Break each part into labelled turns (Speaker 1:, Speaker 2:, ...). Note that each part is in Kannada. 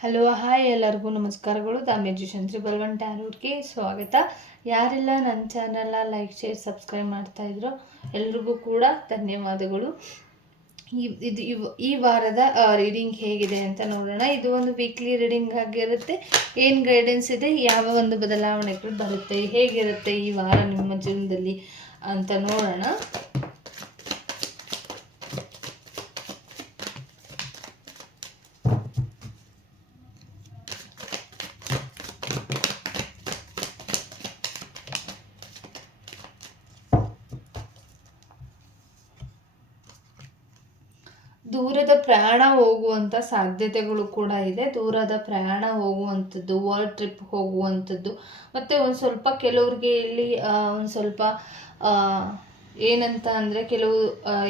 Speaker 1: ಹಲೋ, ಹಾಯ್ ಎಲ್ಲರಿಗೂ ನಮಸ್ಕಾರಗಳು. ದ ಮ್ಯೂಜಿಷಿಯನ್ ತ್ರಿಬಲ್ ಒನ್ ಟ್ಯಾರೂರ್ಗೆ ಸ್ವಾಗತ. ಯಾರೆಲ್ಲ ನನ್ನ ಚಾನಲ್ನ ಲೈಕ್, ಶೇರ್, ಸಬ್ಸ್ಕ್ರೈಬ್ ಮಾಡ್ತಾ ಇದ್ರು ಎಲ್ರಿಗೂ ಕೂಡ ಧನ್ಯವಾದಗಳು. ಇದು ಈ ವಾರದ ರೀಡಿಂಗ್ ಹೇಗಿದೆ ಅಂತ ನೋಡೋಣ. ಇದು ಒಂದು ವೀಕ್ಲಿ ರೀಡಿಂಗ್ ಆಗಿರುತ್ತೆ. ಏನು ಗೈಡೆನ್ಸ್ ಇದೆ? ಯಾವ ಒಂದು ಬದಲಾವಣೆಗಳು ಬರುತ್ತೆ? ಹೇಗಿರುತ್ತೆ ಈ ವಾರ ನಿಮ್ಮ ಜೀವನದಲ್ಲಿ ಅಂತ ನೋಡೋಣ. ದೂರದ ಪ್ರಯಾಣ ಹೋಗುವಂಥ ಸಾಧ್ಯತೆಗಳು ಕೂಡ ಇದೆ. ದೂರದ ಪ್ರಯಾಣ ಹೋಗುವಂಥದ್ದು ವರ್ಲ್ಡ್ ಟ್ರಿಪ್ ಹೋಗುವಂಥದ್ದು. ಮತ್ತು ಒಂದು ಸ್ವಲ್ಪ ಕೆಲವ್ರಿಗೆ ಇಲ್ಲಿ ಒಂದು ಸ್ವಲ್ಪ ಏನಂತ ಅಂದರೆ ಕೆಲವು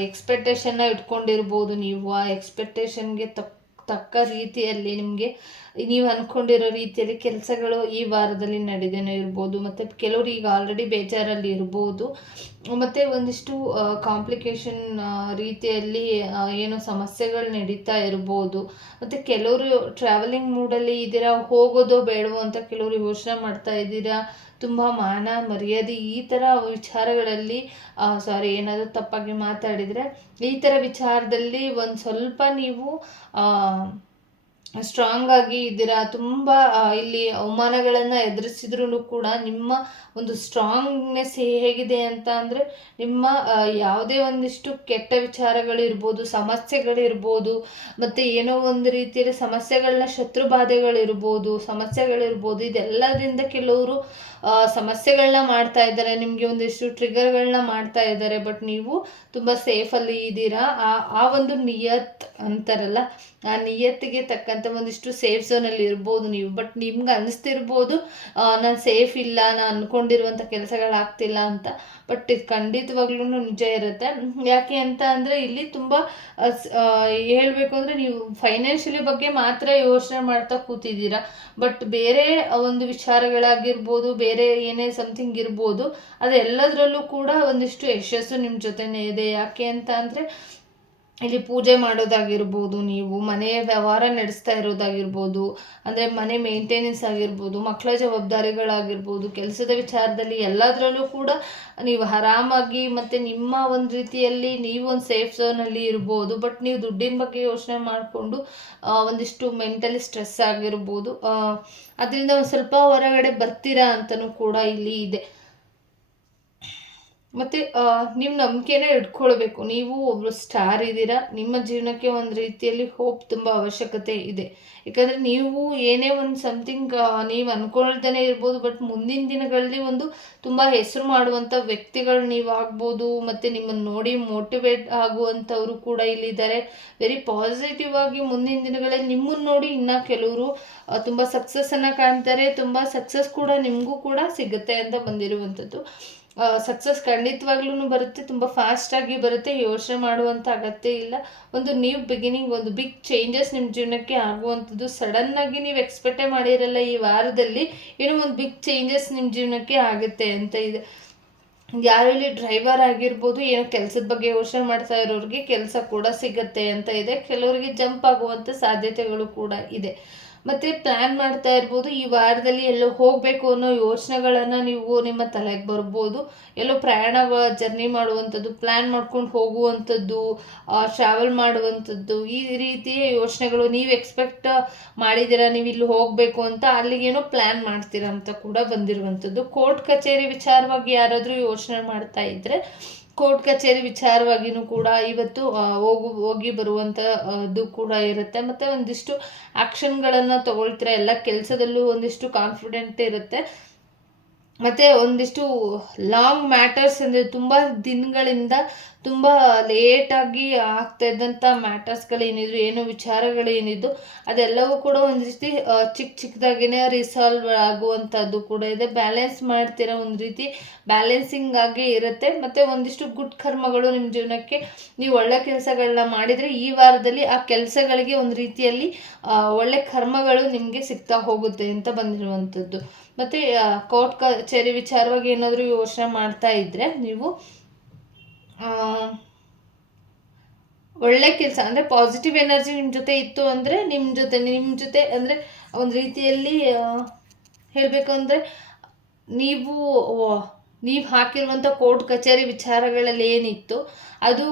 Speaker 1: ಎಕ್ಸ್ಪೆಕ್ಟೇಷನ್ನ ಇಟ್ಕೊಂಡಿರ್ಬೋದು ನೀವು. ಆ ಎಕ್ಸ್ಪೆಕ್ಟೇಷನ್ಗೆ ತಕ್ಕ ತಕ್ಕ ರೀತಿಯಲ್ಲಿ ನಿಮಗೆ, ನೀವು ಅಂದ್ಕೊಂಡಿರೋ ರೀತಿಯಲ್ಲಿ ಕೆಲಸಗಳು ಈ ವಾರದಲ್ಲಿ ನಡೆದೇನೋ ಇರ್ಬೋದು. ಮತ್ತು ಕೆಲವರು ಈಗ ಆಲ್ರೆಡಿ ಬೇಜಾರಲ್ಲಿ ಇರ್ಬೋದು. ಮತ್ತು ಒಂದಿಷ್ಟು ಕಾಂಪ್ಲಿಕೇಶನ್ ರೀತಿಯಲ್ಲಿ ಏನೋ ಸಮಸ್ಯೆಗಳು ನಡೀತಾ ಇರ್ಬೋದು. ಮತ್ತು ಕೆಲವರು ಟ್ರಾವೆಲಿಂಗ್ ಮೂಡಲ್ಲಿ ಇದ್ದೀರಾ ಹೋಗೋದೋ ಬೇಡವೋ ಅಂತ ಕೆಲವರು ಯೋಚನೆ ಮಾಡ್ತಾ ಇದ್ದೀರಾ ತುಂಬ ಮಾನ, ಮರ್ಯಾದೆ ಈ ಥರ ವಿಚಾರಗಳಲ್ಲಿ ಸಾರಿ ಏನಾದರೂ ತಪ್ಪಾಗಿ ಮಾತಾಡಿದರೆ ಈ ಥರ ವಿಚಾರದಲ್ಲಿ ಒಂದು ಸ್ವಲ್ಪ ನೀವು ಸ್ಟ್ರಾಂಗ್ ಆಗಿ ಇದ್ದೀರಾ? ತುಂಬ ಇಲ್ಲಿ ಅವಮಾನಗಳನ್ನು ಎದುರಿಸಿದ್ರು ಕೂಡ ನಿಮ್ಮ ಒಂದು ಸ್ಟ್ರಾಂಗ್ನೆಸ್ ಹೇಗಿದೆ ಅಂತ ಅಂದರೆ ನಿಮ್ಮ ಯಾವುದೇ ಒಂದಿಷ್ಟು ಕೆಟ್ಟ ವಿಚಾರಗಳಿರ್ಬೋದು, ಸಮಸ್ಯೆಗಳಿರ್ಬೋದು, ಮತ್ತು ಏನೋ ಒಂದು ರೀತಿಯಲ್ಲಿ ಸಮಸ್ಯೆಗಳನ್ನ ಶತ್ರು ಬಾಧೆಗಳಿರ್ಬೋದು ಸಮಸ್ಯೆಗಳಿರ್ಬೋದು, ಇದೆಲ್ಲದಿಂದ ಕೆಲವರು ಸಮಸ್ಯೆಗಳನ್ನ ಮಾಡ್ತಾ ಇದ್ದಾರೆ, ನಿಮಗೆ ಒಂದಿಷ್ಟು ಟ್ರಿಗರ್ಗಳನ್ನ ಮಾಡ್ತಾ ಇದ್ದಾರೆ ಬಟ್ ನೀವು ತುಂಬ ಸೇಫಲ್ಲಿ ಇದ್ದೀರಾ? ಆ ಆ ಒಂದು ನಿಯತ್ ಅಂತಾರಲ್ಲ, ಆ ನಿಯತ್ತಿಗೆ ತಕ್ಕಂತೆ ಒಂದಿಷ್ಟು ಸೇಫ್ ಝೋನಲ್ಲಿ ಇರ್ಬೋದು ನೀವು. ಬಟ್ ನಿಮ್ಗೆ ಅನ್ನಿಸ್ತಿರ್ಬೋದು ನಾನು ಸೇಫ್ ಇಲ್ಲ, ನಾನು ಅಂದ್ಕೊಂಡಿರುವಂಥ ಕೆಲಸಗಳಾಗ್ತಿಲ್ಲ ಅಂತ. ಬಟ್ ಇದು ಖಂಡಿತವಾಗ್ಲೂ ನಿಜ ಇರುತ್ತೆ. ಯಾಕೆ ಅಂತ ಅಂದರೆ ಇಲ್ಲಿ ತುಂಬ ಹೇಳಬೇಕು ಅಂದರೆ ನೀವು ಫೈನಾನ್ಷಿಯಲಿ ಬಗ್ಗೆ ಮಾತ್ರ ಯೋಚನೆ ಮಾಡ್ತಾ ಕೂತಿದ್ದೀರಾ. ಬಟ್ ಬೇರೆ ಒಂದು ವಿಚಾರಗಳಾಗಿರ್ಬೋದು, ಬೇರೆ ಏನೇ ಸಮಥಿಂಗ್ ಇರ್ಬೋದು, ಅದೆಲ್ಲದರಲ್ಲೂ ಕೂಡ ಒಂದಿಷ್ಟು ಯಶಸ್ಸು ನಿಮ್ಮ ಜೊತೆನೇ ಇದೆ. ಯಾಕೆ ಅಂತ ಅಂದರೆ ಇಲ್ಲಿ ಪೂಜೆ ಮಾಡೋದಾಗಿರ್ಬೋದು, ನೀವು ಮನೆಯ ವ್ಯವಹಾರ ನಡೆಸ್ತಾ ಇರೋದಾಗಿರ್ಬೋದು, ಅಂದರೆ ಮನೆ ಮೇಂಟೆನೆನ್ಸ್ ಆಗಿರ್ಬೋದು, ಮಕ್ಕಳ ಜವಾಬ್ದಾರಿಗಳಾಗಿರ್ಬೋದು, ಕೆಲಸದ ವಿಚಾರದಲ್ಲಿ ಎಲ್ಲದರಲ್ಲೂ ಕೂಡ ನೀವು ಆರಾಮಾಗಿ ಮತ್ತು ನಿಮ್ಮ ಒಂದು ರೀತಿಯಲ್ಲಿ ನೀವು ಒಂದು ಸೇಫ್ ಝೋನಲ್ಲಿ ಇರ್ಬೋದು. ಬಟ್ ನೀವು ದುಡ್ಡಿನ ಬಗ್ಗೆ ಯೋಚನೆ ಮಾಡಿಕೊಂಡು ಒಂದಿಷ್ಟು ಮೆಂಟಲಿ ಸ್ಟ್ರೆಸ್ ಆಗಿರ್ಬೋದು ಅದರಿಂದ ಒಂದು ಸ್ವಲ್ಪ ಹೊರಗಡೆ ಬರ್ತೀರಾ ಅಂತಲೂ ಕೂಡ ಇಲ್ಲಿ ಇದೆ. ಮತ್ತು ನಿಮ್ಮ ನಂಬಿಕೆನ ಇಟ್ಕೊಳ್ಬೇಕು. ನೀವು ಒಬ್ಬರು ಸ್ಟಾರ್ ಇದ್ದೀರಾ. ನಿಮ್ಮ ಜೀವನಕ್ಕೆ ಒಂದು ರೀತಿಯಲ್ಲಿ ಹೋಪ್ ತುಂಬ ಅವಶ್ಯಕತೆ ಇದೆ. ಯಾಕಂದರೆ ನೀವು ಏನೇ ಒಂದು ಸಮಥಿಂಗ್ ನೀವು ಅಂದ್ಕೊಳ್ತಾನೆ ಇರ್ಬೋದು ಬಟ್ ಮುಂದಿನ ದಿನಗಳಲ್ಲಿ ಒಂದು ತುಂಬ ಹೆಸರು ಮಾಡುವಂಥ ವ್ಯಕ್ತಿಗಳು ನೀವು ಆಗ್ಬೋದು, ಮತ್ತು ನಿಮ್ಮನ್ನು ನೋಡಿ ಮೋಟಿವೇಟ್ ಆಗುವಂಥವರು ಕೂಡ ಇಲ್ಲಿದ್ದಾರೆ. ವೆರಿ ಪಾಸಿಟಿವ್ ಆಗಿ ಮುಂದಿನ ದಿನಗಳಲ್ಲಿ ನಿಮ್ಮನ್ನು ನೋಡಿ ಇನ್ನೂ ಕೆಲವರು ತುಂಬ ಸಕ್ಸಸ್ಸನ್ನು ಕಾಣ್ತಾರೆ. ತುಂಬ ಸಕ್ಸಸ್ ಕೂಡ ನಿಮಗೂ ಕೂಡ ಸಿಗುತ್ತೆ ಅಂತ ಬಂದಿರುವಂಥದ್ದು. ಸಕ್ಸಸ್ ಖಂಡಿತವಾಗ್ಲೂ ಬರುತ್ತೆ, ತುಂಬ ಫಾಸ್ಟಾಗಿ ಬರುತ್ತೆ, ಯೋಚನೆ ಮಾಡುವಂಥ ಅಗತ್ಯ ಇಲ್ಲ. ಒಂದು ನ್ಯೂ ಬಿಗಿನಿಂಗ್ ಒಂದು ಬಿಗ್ ಚೇಂಜಸ್ ನಿಮ್ಮ ಜೀವನಕ್ಕೆ ಆಗುವಂಥದ್ದು ಸಡನ್ನಾಗಿ ನೀವು ಎಕ್ಸ್ಪೆಕ್ಟೇ ಮಾಡಿರಲ್ಲ ಈ ವಾರದಲ್ಲಿ ಏನೋ ಒಂದು ಬಿಗ್ ಚೇಂಜಸ್ ನಿಮ್ಮ ಜೀವನಕ್ಕೆ ಆಗುತ್ತೆ ಅಂತ ಇದೆ. ಯಾರು ಇಲ್ಲಿ ಡ್ರೈವರ್ ಆಗಿರ್ಬೋದು, ಏನೋ ಕೆಲಸದ ಬಗ್ಗೆ ಯೋಚನೆ ಮಾಡ್ತಾ ಇರೋರಿಗೆ ಕೆಲಸ ಕೂಡ ಸಿಗತ್ತೆ ಅಂತ ಇದೆ. ಕೆಲವರಿಗೆ ಜಂಪ್ ಆಗುವಂಥ ಸಾಧ್ಯತೆಗಳು ಕೂಡ ಇದೆ. ಮತ್ತು ಪ್ಲ್ಯಾನ್ ಮಾಡ್ತಾ ಇರ್ಬೋದು. ಈ ವಾರದಲ್ಲಿ ಎಲ್ಲೋ ಹೋಗಬೇಕು ಅನ್ನೋ ಯೋಚನೆಗಳನ್ನು ನೀವು ನಿಮ್ಮ ತಲೆಗೆ ಬರ್ಬೋದು. ಎಲ್ಲೋ ಪ್ರಯಾಣ ಜರ್ನಿ ಮಾಡುವಂಥದ್ದು ಪ್ಲ್ಯಾನ್ ಮಾಡ್ಕೊಂಡು ಹೋಗುವಂಥದ್ದು ಟ್ರಾವೆಲ್ ಮಾಡುವಂಥದ್ದು, ಈ ರೀತಿಯ ಯೋಚನೆಗಳು ನೀವು ಎಕ್ಸ್ಪೆಕ್ಟ್ ಮಾಡಿದ್ದೀರಾ, ನೀವು ಇಲ್ಲಿ ಹೋಗಬೇಕು ಅಂತ ಅಲ್ಲಿಗೇನೋ ಪ್ಲ್ಯಾನ್ ಮಾಡ್ತೀರಾ ಅಂತ ಕೂಡ ಬಂದಿರುವಂಥದ್ದು. ಕೋರ್ಟ್ ಕಚೇರಿ ವಿಚಾರವಾಗಿ ಯಾರಾದರೂ ಯೋಚನೆ ಮಾಡ್ತಾ ಇದ್ದರೆ ಕೋರ್ಟ್ ಕಚೇರಿ ವಿಚಾರವಾಗಿಯೂ ಕೂಡ ಇವತ್ತು ಹೋಗು, ಹೋಗಿ ಬರುವಂಥದ್ದು ಕೂಡ ಇರುತ್ತೆ. ಮತ್ತು ಒಂದಿಷ್ಟು ಆ್ಯಕ್ಷನ್ಗಳನ್ನು ತಗೊಳ್ತೀರ? ಎಲ್ಲ ಕೆಲಸದಲ್ಲೂ ಒಂದಿಷ್ಟು ಕಾನ್ಫಿಡೆಂಟ್ ಇರುತ್ತೆ. ಮತ್ತು ಒಂದಿಷ್ಟು ಲಾಂಗ್ ಮ್ಯಾಟರ್ಸ್ ಅಂದರೆ ತುಂಬ ದಿನಗಳಿಂದ ತುಂಬ ಲೇಟಾಗಿ ಆಗ್ತಾ ಇದ್ದಂಥ ಮ್ಯಾಟರ್ಸ್ಗಳೇನಿದ್ರು ವಿಚಾರಗಳು ವಿಚಾರಗಳೇನಿದ್ದು ಅದೆಲ್ಲವೂ ಕೂಡ ಒಂದು ರೀತಿ ಚಿಕ್ಕ ಚಿಕ್ಕದಾಗಿನೇ ರಿಸಾಲ್ವ್ ಆಗುವಂಥದ್ದು ಕೂಡ ಇದೆ. ಬ್ಯಾಲೆನ್ಸ್ ಮಾಡ್ತಿರೋ ಒಂದು ರೀತಿ ಬ್ಯಾಲೆನ್ಸಿಂಗ್ ಆಗಿ ಇರುತ್ತೆ. ಮತ್ತು ಒಂದಿಷ್ಟು ಗುಡ್ ಕರ್ಮಗಳು ನಿಮ್ಮ ಜೀವನಕ್ಕೆ ನೀವು ಒಳ್ಳೆ ಕೆಲಸಗಳನ್ನ ಮಾಡಿದರೆ ಈ ವಾರದಲ್ಲಿ ಆ ಕೆಲಸಗಳಿಗೆ ಒಂದು ರೀತಿಯಲ್ಲಿ ಒಳ್ಳೆ ಕರ್ಮಗಳು ನಿಮಗೆ ಸಿಗ್ತಾ ಹೋಗುತ್ತೆ ಅಂತ ಬಂದಿರುವಂಥದ್ದು ಮತ್ತು ಕೋರ್ಟ್ ಕಚೇರಿ ವಿಚಾರವಾಗಿ ಏನಾದರೂ ಯೋಚನೆ ಮಾಡ್ತಾ ಇದ್ದರೆ ನೀವು ಒಳ್ಳೆ ಕೆಲಸ, ಅಂದರೆ ಪಾಸಿಟಿವ್ ಎನರ್ಜಿ ನಿಮ್ಮ ಜೊತೆ ಇತ್ತು ಅಂದರೆ ನಿಮ್ಮ ಜೊತೆ ನಿಮ್ಮ ಜೊತೆ ಅಂದರೆ ಒಂದು ರೀತಿಯಲ್ಲಿ ಹೇಳಬೇಕು ಅಂದರೆ, ನೀವು ನೀವು ಹಾಕಿರುವಂಥ ಕೋರ್ಟ್ ಕಚೇರಿ ವಿಚಾರಗಳಲ್ಲಿ ಏನಿತ್ತು, ಅದು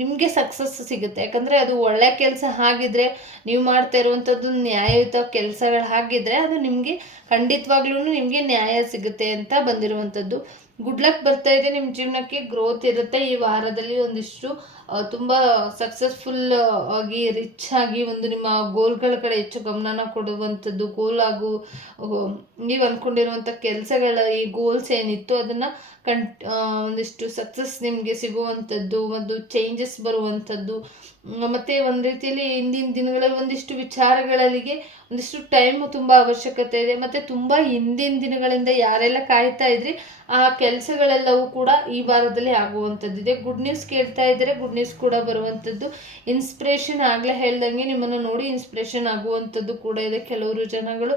Speaker 1: ನಿಮಗೆ ಸಕ್ಸಸ್ ಸಿಗುತ್ತೆ. ಯಾಕಂದರೆ ಅದು ಒಳ್ಳೆ ಕೆಲಸ ಆಗಿದ್ರೆ ನೀವು ಮಾಡ್ತಾ ಇರುವಂಥದ್ದು ನ್ಯಾಯಯುತ ಕೆಲಸಗಳು ಆಗಿದ್ರೆ ಅದು ನಿಮಗೆ ಖಂಡಿತವಾಗ್ಲೂ ನಿಮಗೆ ನ್ಯಾಯ ಸಿಗುತ್ತೆ ಅಂತ ಬಂದಿರುವಂಥದ್ದು ಗುಡ್ ಲಕ್ ಬರ್ತಾ ಇದೆ ನಿಮ್ಮ ಜೀವನಕ್ಕೆ. ಗ್ರೋತ್ ಇರುತ್ತೆ ಈ ವಾರದಲ್ಲಿ ಒಂದಿಷ್ಟು ತುಂಬ ಸಕ್ಸಸ್ಫುಲ್ ಆಗಿ ರಿಚ್ ಆಗಿ ಒಂದು ನಿಮ್ಮ ಗೋಲ್ಗಳ ಕಡೆ ಹೆಚ್ಚು ಗಮನನ ಕೊಡುವಂಥದ್ದು ಗೋಲ್ ಆಗು ನೀವು ಅಂದ್ಕೊಂಡಿರುವಂಥ ಕೆಲಸಗಳ ಈ ಗೋಲ್ಸ್ ಏನಿತ್ತು ಅದನ್ನು ಕಂ ಒಂದಿಷ್ಟು ಸಕ್ಸಸ್ ನಿಮಗೆ ಸಿಗುವಂಥದ್ದು, ಒಂದು ಚೇಂಜಸ್ ಬರುವಂಥದ್ದು ಮತ್ತು ಒಂದು ರೀತಿಯಲ್ಲಿ ಹಿಂದಿನ ದಿನಗಳಲ್ಲಿ ಒಂದಿಷ್ಟು ವಿಚಾರಗಳಿಗೆ ಒಂದಿಷ್ಟು ಟೈಮು ತುಂಬ ಅವಶ್ಯಕತೆ ಇದೆ. ಮತ್ತು ತುಂಬ ಹಿಂದಿನ ದಿನಗಳಿಂದ ಯಾರೆಲ್ಲ ಕಾಯ್ತಾ ಇದ್ರಿ, ಆ ಕೆಲಸಗಳೆಲ್ಲವೂ ಕೂಡ ಈ ವಾರದಲ್ಲಿ ಆಗುವಂಥದ್ದಿದೆ ಗುಡ್ ನ್ಯೂಸ್ ಕೇಳ್ತಾ ಇದ್ದರೆ ಗುಡ್ ನ್ಯೂಸ್ ಕೂಡ ಬರುವಂಥದ್ದು ಇನ್ಸ್ಪಿರೇಷನ್ ಆಗಲೇ ಹೇಳ್ದಂಗೆ ನಿಮ್ಮನ್ನು ನೋಡಿ ಇನ್ಸ್ಪಿರೇಷನ್ ಆಗುವಂಥದ್ದು ಕೂಡ ಇದೆ ಕೆಲವರು ಜನಗಳು.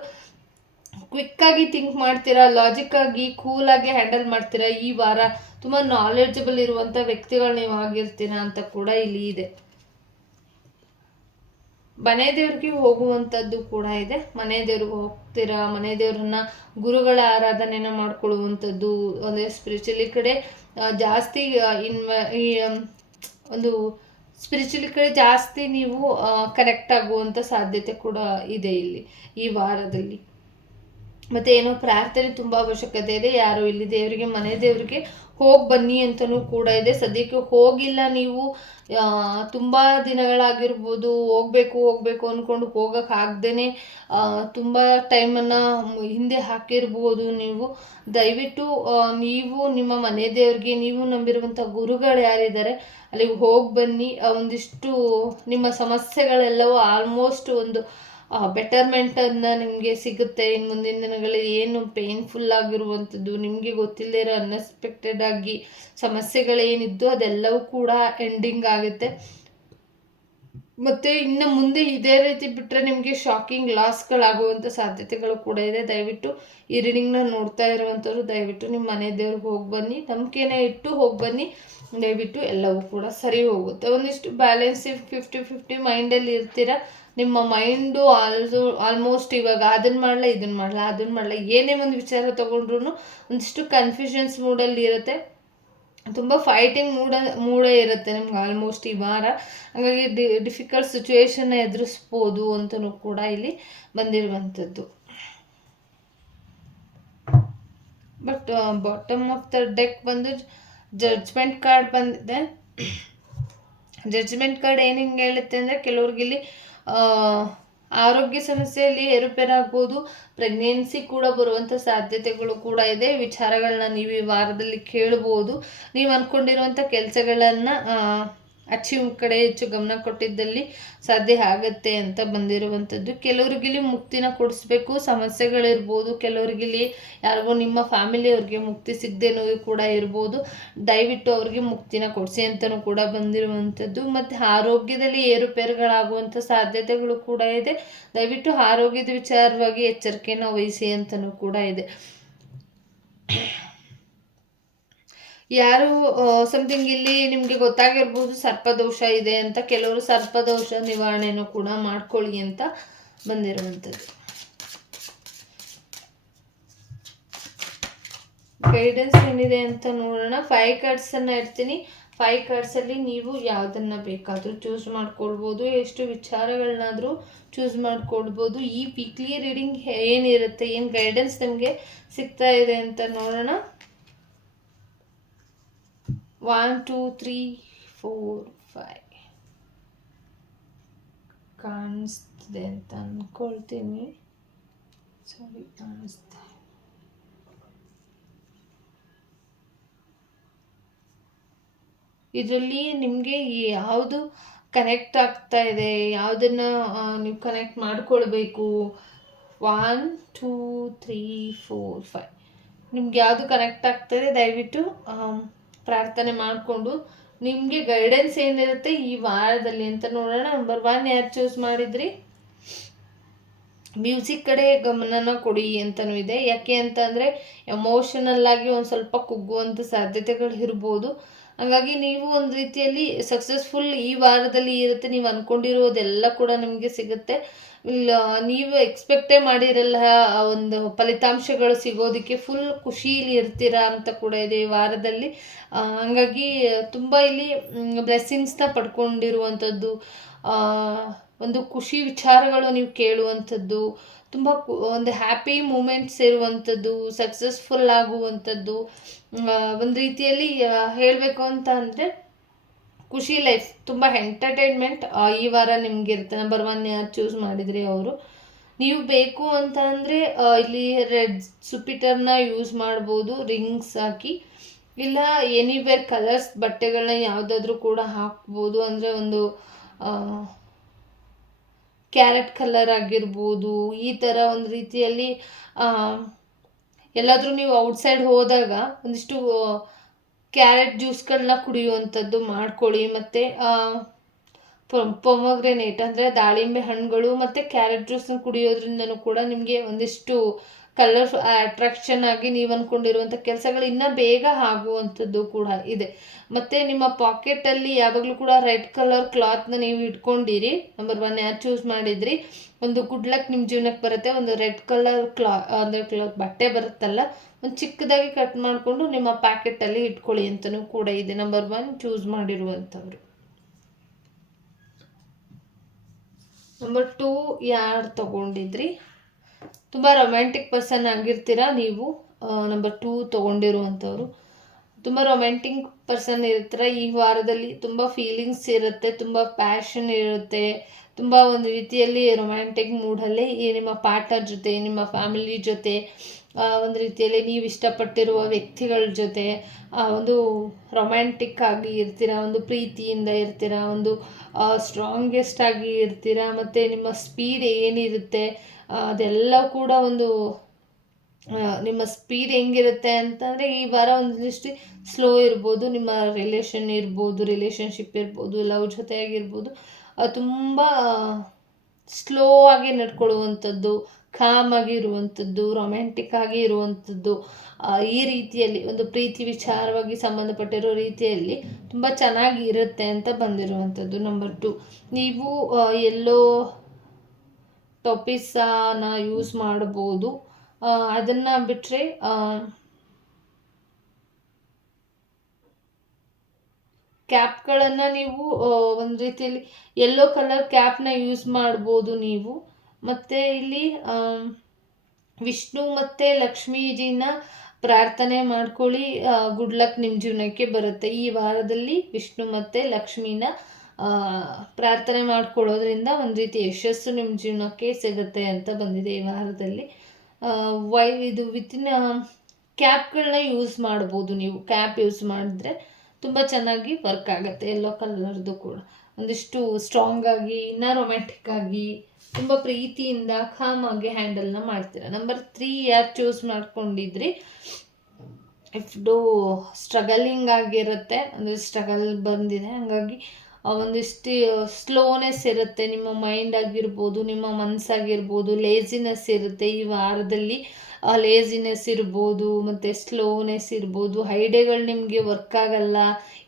Speaker 1: ಕ್ವಿಕ್ಕಾಗಿ ಥಿಂಕ್ ಮಾಡ್ತೀರಾ ಲಾಜಿಕ್ಕಾಗಿ ಕೂಲಾಗಿ ಹ್ಯಾಂಡಲ್ ಮಾಡ್ತೀರಾ, ಈ ವಾರ ತುಂಬ ನಾಲೆಡ್ಜಬಲ್ ಇರುವಂಥ ವ್ಯಕ್ತಿಗಳು ನೀವು ಆಗಿರ್ತೀರಾ ಅಂತ ಕೂಡ ಇಲ್ಲಿ ಇದೆ. ಮನೆ ದೇವ್ರಿಗೆ ಹೋಗುವಂಥದ್ದು ಕೂಡ ಇದೆ. ಮನೆ ದೇವ್ರಿಗೆ ಹೋಗ್ತೀರಾ? ಮನೆ ದೇವ್ರನ್ನ ಗುರುಗಳ ಆರಾಧನೆನ ಮಾಡ್ಕೊಳ್ಳುವಂಥದ್ದು, ಅಂದರೆ ಸ್ಪಿರಿಚುಲಿ ಕಡೆ ಜಾಸ್ತಿ ಇನ್ವ ಈ ಒಂದು ಸ್ಪಿರಿಚುಲಿ ಕಡೆ ಜಾಸ್ತಿ ನೀವು ಕನೆಕ್ಟ್ ಆಗುವಂಥ ಸಾಧ್ಯತೆ ಕೂಡ ಇದೆ ಇಲ್ಲಿ ಈ ವಾರದಲ್ಲಿ. ಮತ್ತು ಏನೋ ಪ್ರಾರ್ಥನೆ ತುಂಬ ಅವಶ್ಯಕತೆ ಇದೆ. ಯಾರು ಇಲ್ಲಿ ದೇವರಿಗೆ, ಮನೆ ದೇವರಿಗೆ ಹೋಗಿ ಬನ್ನಿ ಅಂತಲೂ ಕೂಡ ಇದೆ. ಸದ್ಯಕ್ಕೆ ಹೋಗಿಲ್ಲ ನೀವು. ತುಂಬ ದಿನಗಳಾಗಿರ್ಬೋದು. ಹೋಗಬೇಕು ಹೋಗಬೇಕು ಅಂದ್ಕೊಂಡು ಹೋಗೋಕ್ಕಾಗ್ದೇ ತುಂಬ ಟೈಮನ್ನು ಹಿಂದೆ ಹಾಕಿರ್ಬೋದು ನೀವು. ದಯವಿಟ್ಟು ನೀವು ನಿಮ್ಮ ಮನೆ ದೇವರಿಗೆ, ನೀವು ನಂಬಿರುವಂಥ ಗುರುಗಳು ಯಾರಿದ್ದಾರೆ, ಅಲ್ಲಿಗೆ ಹೋಗಿ ಬನ್ನಿ. ಒಂದಿಷ್ಟು ನಿಮ್ಮ ಸಮಸ್ಯೆಗಳೆಲ್ಲವೂ ಆಲ್ಮೋಸ್ಟ್ ಒಂದು ಬೆಟರ್ಮೆಂಟನ್ನು ನಿಮಗೆ ಸಿಗುತ್ತೆ. ಇನ್ನು ಮುಂದಿನ ದಿನಗಳಲ್ಲಿ ಏನು ಪೇನ್ಫುಲ್ ಆಗಿರುವಂಥದ್ದು ನಿಮಗೆ ಗೊತ್ತಿಲ್ಲದೆ ಇರೋ ಅನ್ಎಕ್ಸ್ಪೆಕ್ಟೆಡ್ ಆಗಿ ಸಮಸ್ಯೆಗಳೇನಿದ್ದು ಅದೆಲ್ಲವೂ ಕೂಡ ಎಂಡಿಂಗ್ ಆಗುತ್ತೆ. ಮತ್ತು ಇನ್ನು ಮುಂದೆ ಇದೇ ರೀತಿ ಬಿಟ್ಟರೆ ನಿಮಗೆ ಶಾಕಿಂಗ್ ಲಾಸ್ಗಳಾಗುವಂಥ ಸಾಧ್ಯತೆಗಳು ಕೂಡ ಇದೆ. ದಯವಿಟ್ಟು ಈ ರೀಡಿಂಗ್ನ ನೋಡ್ತಾ ಇರುವಂಥವ್ರು ದಯವಿಟ್ಟು ನಿಮ್ಮ ಮನೆ ದೇವ್ರಿಗೆ ಹೋಗಿ ಬನ್ನಿ, ನಂಬಿಕೆನೇ ಇಟ್ಟು ಹೋಗಿ ಬನ್ನಿ. ದಯವಿಟ್ಟು ಎಲ್ಲವೂ ಕೂಡ ಸರಿ ಹೋಗುತ್ತೆ. ಒಂದಿಷ್ಟು ಬ್ಯಾಲೆನ್ಸ್ ಫಿಫ್ಟಿ ಫಿಫ್ಟಿ ಮೈಂಡಲ್ಲಿ ಇರ್ತೀರ? ನಿಮ್ಮ ಮೈಂಡು ಆಲ್ಸೋ ಆಲ್ಮೋಸ್ಟ್ ಇವಾಗ ಅದನ್ನು ಮಾಡಲ ಇದನ್ನು ಮಾಡಲ ಅದನ್ನು ಮಾಡಲ, ಏನೇ ಒಂದು ವಿಚಾರ ತೊಗೊಂಡ್ರು ಒಂದಿಷ್ಟು ಕನ್ಫ್ಯೂಷನ್ಸ್ ಮೂಡಲ್ಲಿ ಇರುತ್ತೆ. ತುಂಬ ಫೈಟಿಂಗ್ ಮೂಡ, ಮೂಡೇ ಇರುತ್ತೆ ನಿಮ್ಗೆ ಆಲ್ಮೋಸ್ಟ್ ಈ ವಾರ. ಹಾಗಾಗಿ ಡಿ ಡಿಫಿಕಲ್ಟ್ ಸಿಚುವೇಶನ್ನ ಎದುರಿಸ್ಬೋದು ಅಂತಲೂ ಕೂಡ ಇಲ್ಲಿ ಬಂದಿರುವಂಥದ್ದು. But bottom of the deck ಬಂದು ಜಡ್ಜ್ಮೆಂಟ್ ಕಾರ್ಡ್ ಬಂದಿದೆ. ಜಡ್ಜ್ಮೆಂಟ್ ಕಾರ್ಡ್ ಏನು ಹಿಂಗೆ ಹೇಳುತ್ತೆ ಅಂದರೆ ಕೆಲವ್ರಿಗಿಲ್ಲಿ ಆರೋಗ್ಯ ಸಮಸ್ಯೆಯಲ್ಲಿ ಏರುಪೇರಾಗ್ಬೋದು ಪ್ರೆಗ್ನೆನ್ಸಿ ಕೂಡ ಬರುವಂಥ ಸಾಧ್ಯತೆಗಳು ಕೂಡ ಇದೆ. ವಿಚಾರಗಳನ್ನ ನೀವು ಈ ವಾರದಲ್ಲಿ ಕೇಳ್ಬೋದು. ನೀವು ಅಂದ್ಕೊಂಡಿರುವಂಥ ಕೆಲಸಗಳನ್ನು ಅಚೀವ್ ಕಡೆ ಹೆಚ್ಚು ಗಮನ ಕೊಟ್ಟಿದ್ದಲ್ಲಿ ಸಾಧ್ಯ ಆಗತ್ತೆ ಅಂತ ಬಂದಿರುವಂಥದ್ದು. ಕೆಲವರಿಗಿಲ್ಲಿ ಮುಕ್ತಿನ ಕೊಡಿಸ್ಬೇಕು, ಸಮಸ್ಯೆಗಳಿರ್ಬೋದು. ಕೆಲವರಿಗಿಲ್ಲಿ ಯಾರಿಗೋ ನಿಮ್ಮ ಫ್ಯಾಮಿಲಿಯವ್ರಿಗೆ ಮುಕ್ತಿ ಸಿಗದೇನೂ ಕೂಡ ಇರ್ಬೋದು. ದಯವಿಟ್ಟು ಅವ್ರಿಗೆ ಮುಕ್ತಿನ ಕೊಡಿಸಿ ಅಂತಲೂ ಕೂಡ ಬಂದಿರುವಂಥದ್ದು. ಮತ್ತು ಆರೋಗ್ಯದಲ್ಲಿ ಏರುಪೇರುಗಳಾಗುವಂಥ ಸಾಧ್ಯತೆಗಳು ಕೂಡ ಇದೆ. ದಯವಿಟ್ಟು ಆರೋಗ್ಯದ ವಿಚಾರವಾಗಿ ಎಚ್ಚರಿಕೆನ ವಹಿಸಿ ಅಂತಲೂ ಕೂಡ ಇದೆ. ಯಾರು ಸಮಥಿಂಗ್ ಇಲ್ಲಿ ನಿಮಗೆ ಗೊತ್ತಾಗಿರ್ಬೋದು ಸರ್ಪದೋಷ ಇದೆ ಅಂತ. ಕೆಲವರು ಸರ್ಪದೋಷ ನಿವಾರಣೆನೂ ಕೂಡ ಮಾಡ್ಕೊಳ್ಳಿ ಅಂತ ಬಂದಿರುವಂಥದ್ದು. ಗೈಡೆನ್ಸ್ ಏನಿದೆ ಅಂತ ನೋಡೋಣ. ಫೈವ್ ಕಾರ್ಡ್ಸನ್ನು ಇರ್ತೀನಿ ಫೈವ್ ಕಾರ್ಡ್ಸಲ್ಲಿ ನೀವು ಯಾವುದನ್ನು ಬೇಕಾದರೂ ಚೂಸ್ ಮಾಡ್ಕೊಳ್ಬೋದು. ಎಷ್ಟು ವಿಚಾರಗಳನ್ನಾದರೂ ಚೂಸ್ ಮಾಡ್ಕೊಳ್ಬೋದು. ಈ ವೀಕ್ಲಿ ರೀಡಿಂಗ್ ಏನಿರುತ್ತೆ, ಏನು ಗೈಡೆನ್ಸ್ ನಿಮಗೆ ಸಿಗ್ತಾ ಇದೆ ಅಂತ ನೋಡೋಣ. One two three four five ಕಾಣಿಸ್ತಿದೆ ಅಂತ ಅಂದ್ಕೊಳ್ತೀನಿ ಸಾರಿ ಕಾಣಿಸ್ತಾ ಇದರಲ್ಲಿ ನಿಮಗೆ ಯಾವುದು ಕನೆಕ್ಟ್ ಆಗ್ತಾ ಇದೆ? ಯಾವುದನ್ನು ನೀವು ಕನೆಕ್ಟ್ ಮಾಡ್ಕೊಳ್ಬೇಕು? One two three four five ನಿಮ್ಗೆ ಯಾವುದು ಕನೆಕ್ಟ್ ಆಗ್ತಾ ಇದೆ? ದಯವಿಟ್ಟು ಪ್ರಾರ್ಥನೆ ಮಾಡಿಕೊಂಡು ನಿಮಗೆ ಗೈಡೆನ್ಸ್ ಏನಿರುತ್ತೆ ಈ ವಾರದಲ್ಲಿ ಅಂತ ನೋಡೋಣ. ನಂಬರ್ ಒನ್ ಯಾರು ಚೂಸ್ ಮಾಡಿದ್ರಿ? ಮ್ಯೂಸಿಕ್ ಕಡೆ ಗಮನನ ಕೊಡಿ ಅಂತಲೂ ಇದೆ. ಯಾಕೆ ಅಂತಂದರೆ ಎಮೋಷನಲ್ ಆಗಿ ಒಂದು ಸ್ವಲ್ಪ ಕುಗ್ಗುವಂಥ ಸಾಧ್ಯತೆಗಳು ಇರ್ಬೋದು. ಹಾಗಾಗಿ ನೀವು ಒಂದು ರೀತಿಯಲ್ಲಿ ಸಕ್ಸಸ್ಫುಲ್ ಈ ವಾರದಲ್ಲಿ ಇರುತ್ತೆ, ನೀವು ಅಂದ್ಕೊಂಡಿರೋದೆಲ್ಲ ಕೂಡ ನಿಮಗೆ ಸಿಗುತ್ತೆ. ನೀವು ಎಕ್ಸ್ಪೆಕ್ಟೇ ಮಾಡಿರಲ್ಲ ಒಂದು ಫಲಿತಾಂಶಗಳು ಸಿಗೋದಕ್ಕೆ ಫುಲ್ ಖುಷಿಲಿ ಇರ್ತೀರಾ ಅಂತ ಕೂಡ ಇದೆ ಈ ವಾರದಲ್ಲಿ. ಹಾಗಾಗಿ ತುಂಬ ಇಲ್ಲಿ ಬ್ಲೆಸ್ಸಿಂಗ್ಸ್ನ ಪಡ್ಕೊಂಡಿರುವಂಥದ್ದು ಒಂದು ಖುಷಿ ವಿಚಾರಗಳು ನೀವು ಕೇಳುವಂಥದ್ದು, ತುಂಬ ಒಂದು ಹ್ಯಾಪಿ ಮೂಮೆಂಟ್ಸ್ ಇರುವಂಥದ್ದು ಸಕ್ಸಸ್ಫುಲ್ ಆಗುವಂಥದ್ದು ಒಂದು ರೀತಿಯಲ್ಲಿ ಹೇಳಬೇಕು ಅಂತ ಅಂದರೆ ಖುಷಿ ಲೈಫ್ ತುಂಬ ಎಂಟರ್ಟೈನ್ಮೆಂಟ್ ಈ ವಾರ ನಿಮ್ಗೆ ನಂಬರ್ ಒನ್ ಯಾರು ಚೂಸ್ ಮಾಡಿದ್ರಿ ಅವರು. ನೀವು ಬೇಕು ಅಂತ ಅಂದರೆ ಇಲ್ಲಿ ರೆಡ್ ಸುಪಿಟರ್ನ ಯೂಸ್ ಮಾಡ್ಬೋದು ರಿಂಗ್ಸ್ ಹಾಕಿ. ಇಲ್ಲ ಎನಿವೇರ್ ಕಲರ್ಸ್ ಬಟ್ಟೆಗಳನ್ನ ಯಾವುದಾದ್ರೂ ಕೂಡ ಹಾಕ್ಬೋದು, ಅಂದರೆ ಒಂದು ಕ್ಯಾರೆಟ್ ಕಲರ್ ಆಗಿರ್ಬೋದು, ಈ ಥರ ಒಂದು ರೀತಿಯಲ್ಲಿ ಎಲ್ಲಾದರೂ ನೀವು ಔಟ್ಸೈಡ್ ಹೋದಾಗ ಒಂದಿಷ್ಟು ಕ್ಯಾರೆಟ್ ಜ್ಯೂಸ್ಗಳನ್ನ ಕುಡಿಯುವಂಥದ್ದು ಮಾಡ್ಕೊಳ್ಳಿ. ಮತ್ತು ಪೊಮೊಗ್ರೆನೇಟ್ ಅಂದರೆ ದಾಳಿಂಬೆ ಹಣ್ಣುಗಳು ಮತ್ತು ಕ್ಯಾರೆಟ್ ಜ್ಯೂಸ್ನ ಕುಡಿಯೋದ್ರಿಂದನೂ ಕೂಡ ನಿಮಗೆ ಒಂದಿಷ್ಟು ಕಲರ್ ಅಟ್ರಾಕ್ಷನ್ ಆಗಿ ನೀವು ಅಂದ್ಕೊಂಡಿರುವಂಥ ಕೆಲಸಗಳು ಇನ್ನೂ ಬೇಗ ಆಗುವಂಥದ್ದು ಕೂಡ ಇದೆ. ಮತ್ತು ನಿಮ್ಮ ಪಾಕೆಟಲ್ಲಿ ಯಾವಾಗಲೂ ಕೂಡ ರೆಡ್ ಕಲರ್ ಕ್ಲಾತ್ನ ನೀವು ಇಟ್ಕೊಂಡಿರಿ. ನಂಬರ್ ಒನ್ ಯಾರು ಚೂಸ್ ಮಾಡಿದ್ರಿ? ಒಂದು ಗುಡ್ ಲಕ್ ನಿಮ್ಮ ಜೀವನಕ್ಕೆ ಬರುತ್ತೆ. ಒಂದು ರೆಡ್ ಕಲರ್ ಕ್ಲಾ ಅಂದರೆ ಕ್ಲಾತ್ ಬಟ್ಟೆ ಬರುತ್ತಲ್ಲ, ಒಂದು ಚಿಕ್ಕದಾಗಿ ಕಟ್ ಮಾಡಿಕೊಂಡು ನಿಮ್ಮ ಪ್ಯಾಕೆಟಲ್ಲಿ ಇಟ್ಕೊಳ್ಳಿ ಅಂತಲೂ ಕೂಡ ಇದೆ. ನಂಬರ್ ಒನ್ ಚೂಸ್ ಮಾಡಿರುವಂಥವ್ರು. ನಂಬರ್ ಟೂ ಯಾರು ತಗೊಂಡಿದ್ರಿ? ತುಂಬ ರೊಮ್ಯಾಂಟಿಕ್ ಪರ್ಸನ್ ಆಗಿರ್ತೀರಾ ನೀವು? ನಂಬರ್ ಟೂ ತೊಗೊಂಡಿರುವಂಥವ್ರು. ತುಂಬ ರೊಮ್ಯಾಂಟಿಕ್ ಪರ್ಸನ್ ಇರ್ತೀರ? ಈ ವಾರದಲ್ಲಿ ತುಂಬ ಫೀಲಿಂಗ್ಸ್ ಇರುತ್ತೆ, ತುಂಬ ಪ್ಯಾಷನ್ ಇರುತ್ತೆ, ತುಂಬ ಒಂದು ರೀತಿಯಲ್ಲಿ ರೊಮ್ಯಾಂಟಿಕ್ ಮೂಡಲ್ಲಿ ಈ ನಿಮ್ಮ ಪಾರ್ಟ್ನರ್ ಜೊತೆ, ನಿಮ್ಮ ಫ್ಯಾಮಿಲಿ ಜೊತೆ ಒಂದು ರೀತಿಯಲ್ಲಿ ನೀವು ಇಷ್ಟಪಟ್ಟಿರುವ ವ್ಯಕ್ತಿಗಳ ಜೊತೆ ಒಂದು ರೊಮ್ಯಾಂಟಿಕ್ ಆಗಿ ಇರ್ತೀರಾ? ಒಂದು ಪ್ರೀತಿಯಿಂದ ಇರ್ತೀರಾ? ಒಂದು ಸ್ಟ್ರಾಂಗೆಸ್ಟ್ ಆಗಿ ಇರ್ತೀರಾ? ಮತ್ತು ನಿಮ್ಮ ಸ್ಪೀಡ್ ಏನಿರುತ್ತೆ? ಅದೆಲ್ಲ ಕೂಡ ಒಂದು ನಿಮ್ಮ ಸ್ಪೀಡ್ ಹೆಂಗಿರುತ್ತೆ ಅಂತಂದರೆ ಈ ವಾರ ಒಂದಿಷ್ಟು ಸ್ಲೋ ಇರ್ಬೋದು, ನಿಮ್ಮ ರಿಲೇಷನ್ ಇರ್ಬೋದು ರಿಲೇಷನ್ಶಿಪ್ ಇರ್ಬೋದು ಲವ್ ಜೊತೆಯಾಗಿರ್ಬೋದು. ತುಂಬ ಸ್ಲೋ ಆಗಿ ನಡ್ಕೊಳ್ಳುವಂಥದ್ದು ಕಾಮ್ ಆಗಿ ಇರುವಂಥದ್ದು ರೊಮ್ಯಾಂಟಿಕ್ ಆಗಿ ಇರುವಂಥದ್ದು ಈ ರೀತಿಯಲ್ಲಿ ಒಂದು ಪ್ರೀತಿ ವಿಚಾರವಾಗಿ ಸಂಬಂಧಪಟ್ಟಿರೋ ರೀತಿಯಲ್ಲಿ ತುಂಬ ಚೆನ್ನಾಗಿ ಇರುತ್ತೆ ಅಂತ ಬಂದಿರುವಂಥದ್ದು. ನಂಬರ್ ಟು ನೀವು ಎಲ್ಲೋ ಟೊಪಿಸನ ಯೂಸ್ ಮಾಡ್ಬೋದು ಅದನ್ನು ಬಿಟ್ಟರೆ ಕ್ಯಾಪ್ಗಳನ್ನು ನೀವು ಒಂದು ರೀತಿಯಲ್ಲಿ ಯೆಲ್ಲೋ ಕಲರ್ ಕ್ಯಾಪ್ನ ಯೂಸ್ ಮಾಡ್ಬೋದು ನೀವು. ಮತ್ತು ಇಲ್ಲಿ ವಿಷ್ಣು ಮತ್ತು ಲಕ್ಷ್ಮೀಜಿನ ಪ್ರಾರ್ಥನೆ ಮಾಡ್ಕೊಳ್ಳಿ. ಗುಡ್ ಲಕ್ ನಿಮ್ಮ ಜೀವನಕ್ಕೆ ಬರುತ್ತೆ. ಈ ವಾರದಲ್ಲಿ ವಿಷ್ಣು ಮತ್ತು ಲಕ್ಷ್ಮಿನ ಪ್ರಾರ್ಥನೆ ಮಾಡ್ಕೊಳ್ಳೋದ್ರಿಂದ ಒಂದು ರೀತಿ ಯಶಸ್ಸು ನಿಮ್ಮ ಜೀವನಕ್ಕೆ ಸಿಗುತ್ತೆ ಅಂತ ಬಂದಿದೆ ಈ ವಾರದಲ್ಲಿ. ವೈ, ಇದು ವಿತಿನ್ ಕ್ಯಾಪ್ಗಳನ್ನ ಯೂಸ್ ಮಾಡ್ಬೋದು ನೀವು. ಕ್ಯಾಪ್ ಯೂಸ್ ಮಾಡಿದ್ರೆ ತುಂಬ ಚೆನ್ನಾಗಿ ವರ್ಕ್ ಆಗುತ್ತೆ, ಎಲ್ಲೋ ಕಲರ್ದು ಕೂಡ. ಒಂದಿಷ್ಟು ಸ್ಟ್ರಾಂಗ್ ಆಗಿ, ಇನ್ನೂ ರೊಮ್ಯಾಂಟಿಕ್ ಆಗಿ, ತುಂಬ ಪ್ರೀತಿಯಿಂದ ಕಾಮ್ ಆಗಿ ಹ್ಯಾಂಡಲ್ನ ಮಾಡ್ತೀರಾ. ನಂಬರ್ ತ್ರೀ ಯಾರು ಚೂಸ್ ಮಾಡ್ಕೊಂಡಿದ್ರಿ? ಇಫ್ಡು ಸ್ಟ್ರಗಲಿಂಗ್ ಆಗಿರುತ್ತೆ, ಅಂದರೆ ಸ್ಟ್ರಗಲ್ ಬಂದಿದೆ, ಹಾಗಾಗಿ ಒಂದಿಷ್ಟು ಸ್ಲೋನೆಸ್ ಇರುತ್ತೆ. ನಿಮ್ಮ ಮೈಂಡ್ ಆಗಿರ್ಬೋದು, ನಿಮ್ಮ ಮನಸ್ಸಾಗಿರ್ಬೋದು ಲೇಜಿನೆಸ್ ಇರುತ್ತೆ. ಈ ವಾರದಲ್ಲಿ ಲೇಜಿನೆಸ್ ಇರ್ಬೋದು, ಮತ್ತು ಸ್ಲೋನೆಸ್ ಇರ್ಬೋದು. ಐಡಿಯಾಗಳು ನಿಮಗೆ ವರ್ಕ್ ಆಗಲ್ಲ.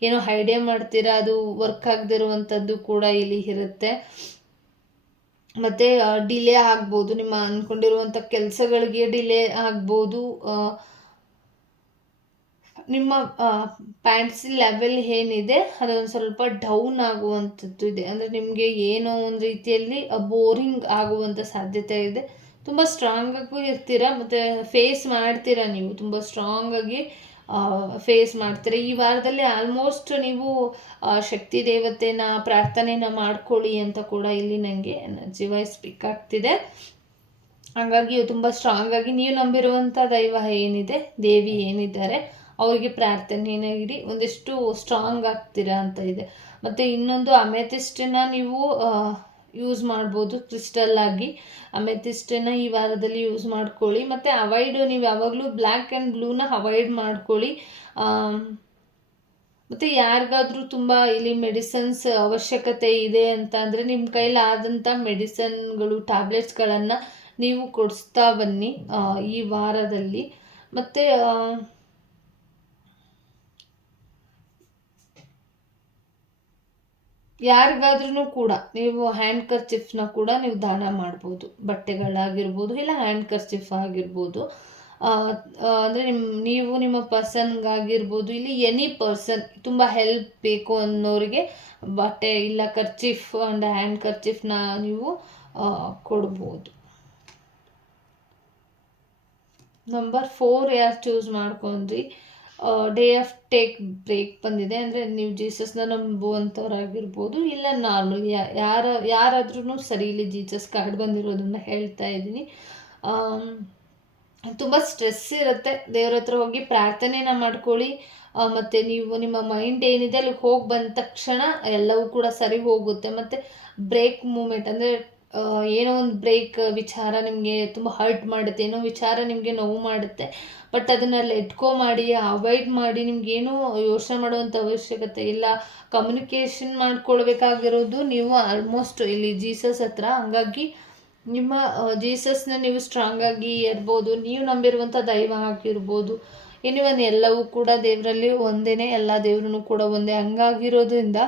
Speaker 1: ಏನೋ ಐಡಿಯಾ ಮಾಡ್ತೀರಾ, ಅದು ವರ್ಕ್ ಆಗದಿರುವಂಥದ್ದು ಕೂಡ ಇಲ್ಲಿ ಇರುತ್ತೆ. ಮತ್ತು ಡಿಲೇ ಆಗ್ಬೋದು. ನಿಮ್ಮ ಅಂದ್ಕೊಂಡಿರುವಂಥ ಕೆಲಸಗಳಿಗೆ ಡಿಲೇ ಆಗ್ಬೋದು. ನಿಮ್ಮ ಪ್ಯಾಂಟ್ಸ್ ಲೆವೆಲ್ ಏನಿದೆ, ಅದೊಂದು ಸ್ವಲ್ಪ ಡೌನ್ ಆಗುವಂಥದ್ದು ಇದೆ. ಅಂದರೆ ನಿಮಗೆ ಏನೋ ಒಂದು ರೀತಿಯಲ್ಲಿ ಬೋರಿಂಗ್ ಆಗುವಂಥ ಸಾಧ್ಯತೆ ಇದೆ. ತುಂಬ ಸ್ಟ್ರಾಂಗಾಗೂ ಇರ್ತೀರಾ, ಮತ್ತು ಫೇಸ್ ಮಾಡ್ತೀರಾ ನೀವು? ತುಂಬ ಸ್ಟ್ರಾಂಗಾಗಿ ಫೇಸ್ ಮಾಡ್ತೀರಾ. ಈ ವಾರದಲ್ಲಿ ಆಲ್ಮೋಸ್ಟ್ ನೀವು ಶಕ್ತಿ ದೇವತೆನ, ಪ್ರಾರ್ಥನೆನ ಮಾಡ್ಕೊಳ್ಳಿ ಅಂತ ಕೂಡ ಇಲ್ಲಿ ನನಗೆ ಎನರ್ಜಿ ವೈಸ್ ಪಿಕ್ ಆಗ್ತಿದೆ. ಹಾಗಾಗಿ, ತುಂಬ ಸ್ಟ್ರಾಂಗ್ ಆಗಿ, ನೀವು ನಂಬಿರುವಂಥ ದೈವ ಏನಿದೆ, ದೇವಿ ಏನಿದ್ದಾರೆ ಅವರಿಗೆ ಪ್ರಾರ್ಥನೆ ಇಡಿ ಒಂದಿಷ್ಟು ಸ್ಟ್ರಾಂಗ್ ಆಗ್ತೀರಾ ಅಂತ ಇದೆ. ಮತ್ತು ಇನ್ನೊಂದು ಅಮೆಥಿಸ್ಟನ್ನ ನೀವು ಯೂಸ್ ಮಾಡ್ಬೋದು ಕ್ರಿಸ್ಟಲ್ ಆಗಿ. ಅಮೆಥಿಸ್ಟನ್ನ ಈ ವಾರದಲ್ಲಿ ಯೂಸ್ ಮಾಡ್ಕೊಳ್ಳಿ. ಮತ್ತು ಅವಾಯ್ಡ್ ನೀವು ಯಾವಾಗಲೂ ಬ್ಲ್ಯಾಕ್ ಆ್ಯಂಡ್ ಬ್ಲೂನ ಅವಾಯ್ಡ್ ಮಾಡ್ಕೊಳ್ಳಿ. ಮತ್ತು ಯಾರಿಗಾದ್ರೂ ತುಂಬ ಇಲ್ಲಿ ಮೆಡಿಸನ್ಸ್ ಅವಶ್ಯಕತೆ ಇದೆ ಅಂತ ಅಂದರೆ ನಿಮ್ಮ ಕೈಲಾದಂಥ ಮೆಡಿಸನ್ಗಳು ಟ್ಯಾಬ್ಲೆಟ್ಸ್ಗಳನ್ನು ನೀವು ಕೊಡಿಸ್ತಾ ಬನ್ನಿ ಈ ವಾರದಲ್ಲಿ. ಮತ್ತು ಯಾರಿಗಾದ್ರೂ ಕೂಡ ನೀವು ಹ್ಯಾಂಡ್ ಕರ್ಚಿಫ್ನ ಕೂಡ ನೀವು ದಾನ ಮಾಡ್ಬೋದು. ಬಟ್ಟೆಗಳಾಗಿರ್ಬೋದು ಇಲ್ಲ ಹ್ಯಾಂಡ್ ಕರ್ಚಿಫ್ ಆಗಿರ್ಬೋದು ಅಂದರೆ ನಿಮ್ಮ ನೀವು ನಿಮ್ಮ ಪರ್ಸನ್ಗಾಗಿರ್ಬೋದು ಇಲ್ಲಿ ಎನಿ ಪರ್ಸನ್ ತುಂಬ ಹೆಲ್ಪ್ ಬೇಕು ಅನ್ನೋರಿಗೆ ಬಟ್ಟೆ ಇಲ್ಲ ಕರ್ಚಿಫ್ ಆ್ಯಂಡ್ ಹ್ಯಾಂಡ್ ಕರ್ಚಿಫ್ನ ನೀವು ಕೊಡ್ಬೋದು. ನಂಬರ್ ಫೋರ್ ಯಾರು ಚೂಸ್ ಮಾಡ್ಕೊಂಡ್ರಿ? ಡೇ ಆಫ್ ಟೇಕ್ ಬ್ರೇಕ್ ಬಂದಿದೆ ಅಂದರೆ ನೀವು ಜೀಸಸ್ನ ನಂಬುವಂಥವ್ರಾಗಿರ್ಬೋದು ಇಲ್ಲ ನಾರ್ಮಲ್ ಯಾರ ಯಾರಾದ್ರೂ ಸರಿ, ಇಲ್ಲಿ ಜೀಸಸ್ ಕಾರ್ಡ್ ಬಂದಿರೋದನ್ನ ಹೇಳ್ತಾ ಇದ್ದೀನಿ. ತುಂಬ ಸ್ಟ್ರೆಸ್ ಇರುತ್ತೆ. ದೇವ್ರ ಹತ್ರ ಹೋಗಿ ಪ್ರಾರ್ಥನೆನ ಮಾಡ್ಕೊಳ್ಳಿ. ಮತ್ತು ನೀವು ನಿಮ್ಮ ಮೈಂಡ್ ಏನಿದೆ ಅಲ್ಲಿ ಹೋಗಿ ಬಂದ ತಕ್ಷಣ ಎಲ್ಲವೂ ಕೂಡ ಸರಿ ಹೋಗುತ್ತೆ. ಮತ್ತು ಬ್ರೇಕ್ ಮೂಮೆಂಟ್ ಅಂದರೆ ಏನೋ ಒಂದು ಬ್ರೇಕ್ ವಿಚಾರ ನಿಮಗೆ ತುಂಬ ಹರ್ಟ್ ಮಾಡುತ್ತೆ, ಏನೋ ವಿಚಾರ ನಿಮಗೆ ನೋವು ಮಾಡುತ್ತೆ. ಬಟ್ ಅದನ್ನು ಲೆಟ್ಕೋ ಮಾಡಿ, ಅವಾಯ್ಡ್ ಮಾಡಿ ನಿಮ್ಗೇನು ಯೋಚನೆ ಮಾಡುವಂಥ ಅವಶ್ಯಕತೆ ಇಲ್ಲ. ಕಮ್ಯುನಿಕೇಷನ್ ಮಾಡ್ಕೊಳ್ಬೇಕಾಗಿರೋದು ನೀವು ಆಲ್ಮೋಸ್ಟ್ ಇಲ್ಲಿ ಜೀಸಸ್ ಹತ್ರ. ಹಂಗಾಗಿ ನಿಮ್ಮ ಜೀಸಸ್ನ ನೀವು ಸ್ಟ್ರಾಂಗ್ ಆಗಿ ಇರ್ಬೋದು, ನೀವು ನಂಬಿರುವಂಥ ದೈವ ಆಗಿರ್ಬೋದು. ಎನಿವನ್ ಎಲ್ಲವೂ ಕೂಡ ದೇವರಲ್ಲಿ ಒಂದೇನೆ, ಎಲ್ಲ ದೇವ್ರೂ ಕೂಡ ಒಂದೇ. ಹಂಗಾಗಿರೋದ್ರಿಂದ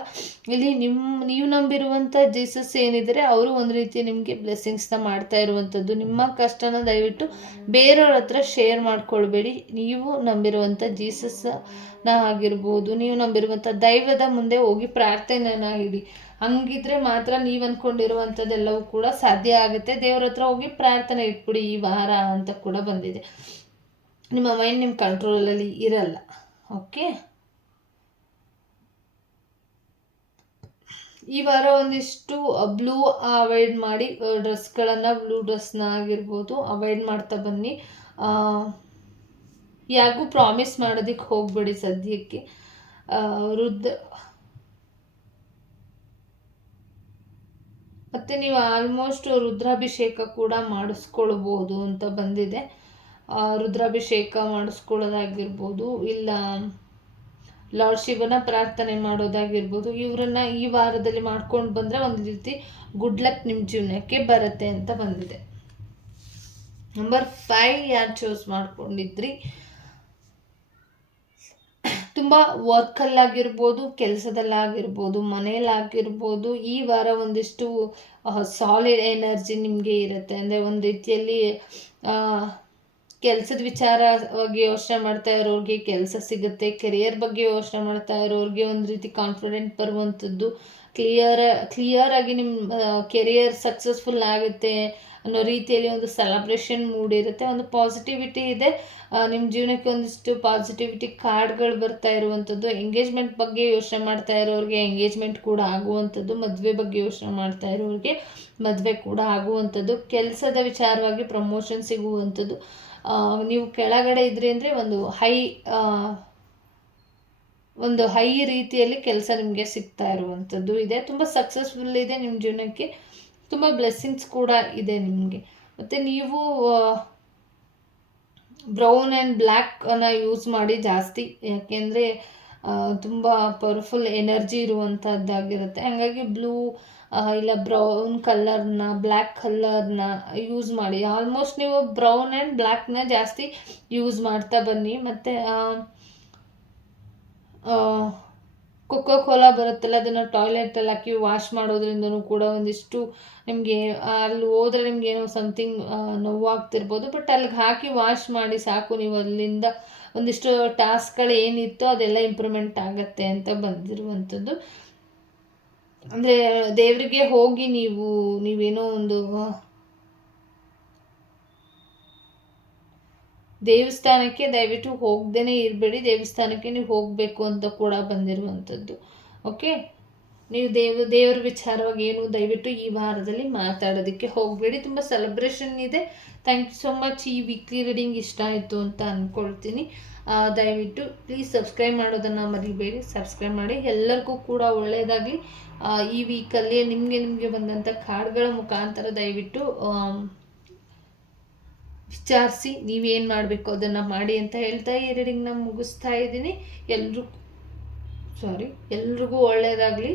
Speaker 1: ಇಲ್ಲಿ ನಿಮ್ಮ ನೀವು ನಂಬಿರುವಂಥ ಜೀಸಸ್ ಏನಿದ್ದಾರೆ ಅವರು ಒಂದು ರೀತಿ ನಿಮಗೆ ಬ್ಲೆಸ್ಸಿಂಗ್ಸ್ನ ಮಾಡ್ತಾ ಇರುವಂಥದ್ದು. ನಿಮ್ಮ ಕಷ್ಟನ ದಯವಿಟ್ಟು ಬೇರೆಯವ್ರ ಹತ್ರ ಶೇರ್ ಮಾಡ್ಕೊಳ್ಬೇಡಿ. ನೀವು ನಂಬಿರುವಂಥ ಜೀಸಸ್ನ ಆಗಿರ್ಬೋದು, ನೀವು ನಂಬಿರುವಂಥ ದೈವದ ಮುಂದೆ ಹೋಗಿ ಪ್ರಾರ್ಥನೆನ ಇಡಿ. ಹಂಗಿದ್ರೆ ಮಾತ್ರ ನೀವು ಅಂದ್ಕೊಂಡಿರುವಂಥದ್ದೆಲ್ಲವೂ ಕೂಡ ಸಾಧ್ಯ ಆಗುತ್ತೆ. ದೇವ್ರ ಹತ್ರ ಹೋಗಿ ಪ್ರಾರ್ಥನೆ ಇಟ್ಬಿಡಿ, ಈ ವಾರ ಅಂತ ಕೂಡ ಬಂದಿದೆ. ನಿಮ್ಮ ಮೈಂಡ್ ನಿಮ್ಮ ಕಂಟ್ರೋಲಲ್ಲಿ ಇರಲ್ಲ. ಓಕೆ ಈ ವಾರ ಒಂದಿಷ್ಟು ಬ್ಲೂ ಅವಾಯ್ಡ್ ಮಾಡಿ ಡ್ರೆಸ್ಗಳನ್ನು ಬ್ಲೂ ಡ್ರೆಸ್ನ ಆಗಿರ್ಬೋದು ಅವಾಯ್ಡ್ ಮಾಡ್ತಾ ಬನ್ನಿ. ಯಾರಿಗೂ ಪ್ರಾಮಿಸ್ ಮಾಡೋದಕ್ಕೆ ಹೋಗಬೇಡಿ ಸದ್ಯಕ್ಕೆ. ವೃದ್ಧ ಮತ್ತು ನೀವು ಆಲ್ಮೋಸ್ಟ್ ರುದ್ರಾಭಿಷೇಕ ಕೂಡ ಮಾಡಿಸ್ಕೊಳ್ಬೋದು ಅಂತ ಬಂದಿದೆ. ರುದ್ರಾಭಿಷೇಕ ಮಾಡಿಸ್ಕೊಳ್ಳೋದಾಗಿರ್ಬೋದು, ಇಲ್ಲ ಲಾರ್ಡ್ ಶಿವನ ಪ್ರಾರ್ಥನೆ ಮಾಡೋದಾಗಿರ್ಬೋದು, ಇವರನ್ನ ಈ ವಾರದಲ್ಲಿ ಮಾಡ್ಕೊಂಡು ಬಂದರೆ ಒಂದು ರೀತಿ ಗುಡ್ ಲಕ್ ನಿಮ್ಮ ಜೀವನಕ್ಕೆ ಬರುತ್ತೆ ಅಂತ ಬಂದಿದೆ. ನಂಬರ್ ಫೈವ್ ಯಾರು ಚೂಸ್ ಮಾಡ್ಕೊಂಡಿದ್ರಿ? ತುಂಬ ವರ್ಕಲ್ಲಾಗಿರ್ಬೋದು ಕೆಲಸದಲ್ಲಾಗಿರ್ಬೋದು, ಮನೆಯಲ್ಲಾಗಿರ್ಬೋದು, ಈ ವಾರ ಒಂದಿಷ್ಟು ಸಾಲಿಡ್ ಎನರ್ಜಿ ನಿಮಗೆ ಇರುತ್ತೆ. ಅಂದರೆ ಒಂದು ರೀತಿಯಲ್ಲಿ ಕೆಲಸದ ವಿಚಾರವಾಗಿ ಯೋಚನೆ ಮಾಡ್ತಾ ಇರೋರಿಗೆ ಕೆಲಸ ಸಿಗುತ್ತೆ. ಕೆರಿಯರ್ ಬಗ್ಗೆ ಯೋಚನೆ ಮಾಡ್ತಾ ಇರೋರಿಗೆ ಒಂದು ರೀತಿ ಕಾನ್ಫಿಡೆಂಟ್ ಬರುವಂಥದ್ದು ಕ್ಲಿಯರ್ ಕ್ಲಿಯರ್ ಆಗಿ ನಿಮ್ಮ ಕೆರಿಯರ್ ಸಕ್ಸಸ್ಫುಲ್ ಆಗುತ್ತೆ ಅನ್ನೋ ರೀತಿಯಲ್ಲಿ ಒಂದು ಸೆಲೆಬ್ರೇಷನ್ ಮೂಡ್ ಇರುತ್ತೆ. ಒಂದು ಪಾಸಿಟಿವಿಟಿ ಇದೆ. ನಿಮ್ಮ ಜೀವನಕ್ಕೆ ಒಂದಿಷ್ಟು ಪಾಸಿಟಿವಿಟಿ ಕಾರ್ಡ್ಗಳು ಬರ್ತಾ ಇರುವಂಥದ್ದು ಎಂಗೇಜ್ಮೆಂಟ್ ಬಗ್ಗೆ ಯೋಚನೆ ಮಾಡ್ತಾ ಇರೋರಿಗೆ ಎಂಗೇಜ್ಮೆಂಟ್ ಕೂಡ ಆಗುವಂಥದ್ದು ಮದುವೆ ಬಗ್ಗೆ ಯೋಚನೆ ಮಾಡ್ತಾ ಇರೋರಿಗೆ ಮದುವೆ ಕೂಡ ಆಗುವಂಥದ್ದು ಕೆಲಸದ ವಿಚಾರವಾಗಿ ಪ್ರಮೋಷನ್ ಸಿಗುವಂಥದ್ದು ನೀವು ಕೆಳಗಡೆ ಇದ್ರಿ ಅಂದರೆ ಒಂದು ಹೈ ಒಂದು ಹೈ ರೀತಿಯಲ್ಲಿ ಕೆಲಸ ನಿಮಗೆ ಸಿಗ್ತಾ ಇರುವಂಥದ್ದು ಇದೆ. ತುಂಬ ಸಕ್ಸಸ್ಫುಲ್ ಇದೆ ನಿಮ್ಮ ಜೀವನಕ್ಕೆ. ತುಂಬ ಬ್ಲೆಸ್ಸಿಂಗ್ಸ್ ಕೂಡ ಇದೆ ನಿಮಗೆ. ಮತ್ತು ನೀವು ಬ್ರೌನ್ ಆ್ಯಂಡ್ ಬ್ಲ್ಯಾಕನ್ನು ಯೂಸ್ ಮಾಡಿ ಜಾಸ್ತಿ. ಯಾಕೆಂದರೆ ತುಂಬ ಪವರ್ಫುಲ್ ಎನರ್ಜಿ ಇರುವಂಥದ್ದಾಗಿರುತ್ತೆ ಹಾಗಾಗಿ ಬ್ಲೂ ಇಲ್ಲ ಬ್ರೌನ್ ಕಲ್ಲರ್ನ ಬ್ಲ್ಯಾಕ್ ಕಲ್ಲರ್ನ ಯೂಸ್ ಮಾಡಿ. ಆಲ್ಮೋಸ್ಟ್ ನೀವು ಬ್ರೌನ್ ಆ್ಯಂಡ್ ಬ್ಲ್ಯಾಕ್ನ ಜಾಸ್ತಿ ಯೂಸ್ ಮಾಡ್ತಾ ಬನ್ನಿ. ಮತ್ತು ಕೊಕ್ಕೋ ಕೋಲಾ ಬರುತ್ತಲ್ಲ, ಅದನ್ನು ಟಾಯ್ಲೆಟಲ್ಲಿ ಹಾಕಿ ವಾಶ್ ಮಾಡೋದ್ರಿಂದನೂ ಕೂಡ ಒಂದಿಷ್ಟು ನಿಮಗೆ ಅಲ್ಲಿ ಹೋದ್ರೆ ನಿಮ್ಗೆ ಏನೋ ಸಮಥಿಂಗ್ ನೋವಾಗ್ತಿರ್ಬೋದು. ಬಟ್ ಅಲ್ಲಿಗೆ ಹಾಕಿ ವಾಶ್ ಮಾಡಿ ಸಾಕು. ನೀವು ಅಲ್ಲಿಂದ ಒಂದಿಷ್ಟು ಟಾಸ್ಕ್ಗಳು ಏನಿತ್ತೋ ಅದೆಲ್ಲ ಇಂಪ್ರೂವ್ಮೆಂಟ್ ಆಗುತ್ತೆ ಅಂತ ಬಂದಿರುವಂಥದ್ದು. ಅಂದರೆ ದೇವರಿಗೆ ಹೋಗಿ ನೀವು, ನೀವೇನೋ ಒಂದು ದೇವಸ್ಥಾನಕ್ಕೆ ದಯವಿಟ್ಟು ಹೋಗ್ದೇ ಇರಬೇಡಿ, ದೇವಸ್ಥಾನಕ್ಕೆ ನೀವು ಹೋಗಬೇಕು ಅಂತ ಕೂಡ ಬಂದಿರುವಂಥದ್ದು. ಓಕೆ ನೀವು ದೇವ, ದೇವರ ವಿಚಾರವಾಗಿ ಏನು ದಯವಿಟ್ಟು ಈ ವಾರದಲ್ಲಿ ಮಾತಾಡೋದಕ್ಕೆ ಹೋಗಬೇಡಿ. ತುಂಬ ಸೆಲೆಬ್ರೇಷನ್ ಇದೆ. ಥ್ಯಾಂಕ್ ಯು ಸೊ ಮಚ್ ಈ ವೀಕ್ಲಿ ರೀಡಿಂಗ್ ಇಷ್ಟ ಆಯಿತು ಅಂತ ಅಂದ್ಕೊಳ್ತೀನಿ ದಯವಿಟ್ಟು ಪ್ಲೀಸ್ ಸಬ್ಸ್ಕ್ರೈಬ್ ಮಾಡೋದನ್ನು ಮರಿಬೇಡಿ. ಸಬ್ಸ್ಕ್ರೈಬ್ ಮಾಡಿ, ಎಲ್ಲರಿಗೂ ಕೂಡ ಒಳ್ಳೆಯದಾಗಲಿ ಈ ವೀಕಲ್ಲಿ ನಿಮಗೆ ನಿಮಗೆ ಬಂದಂಥ ಕಾರ್ಡ್ಗಳ ಮುಖಾಂತರ ದಯವಿಟ್ಟು ವಿಚಾರಿಸಿ ನೀವೇನು ಮಾಡಬೇಕು ಅದನ್ನು ಮಾಡಿ ಅಂತ ಹೇಳ್ತಾ ಈ ರೀಡಿಂಗ್ನ ಮುಗಿಸ್ತಾ ಇದ್ದೀನಿ. ಎಲ್ಲರೂ ಸಾರಿ ಎಲ್ರಿಗೂ ಒಳ್ಳೆಯದಾಗಲಿ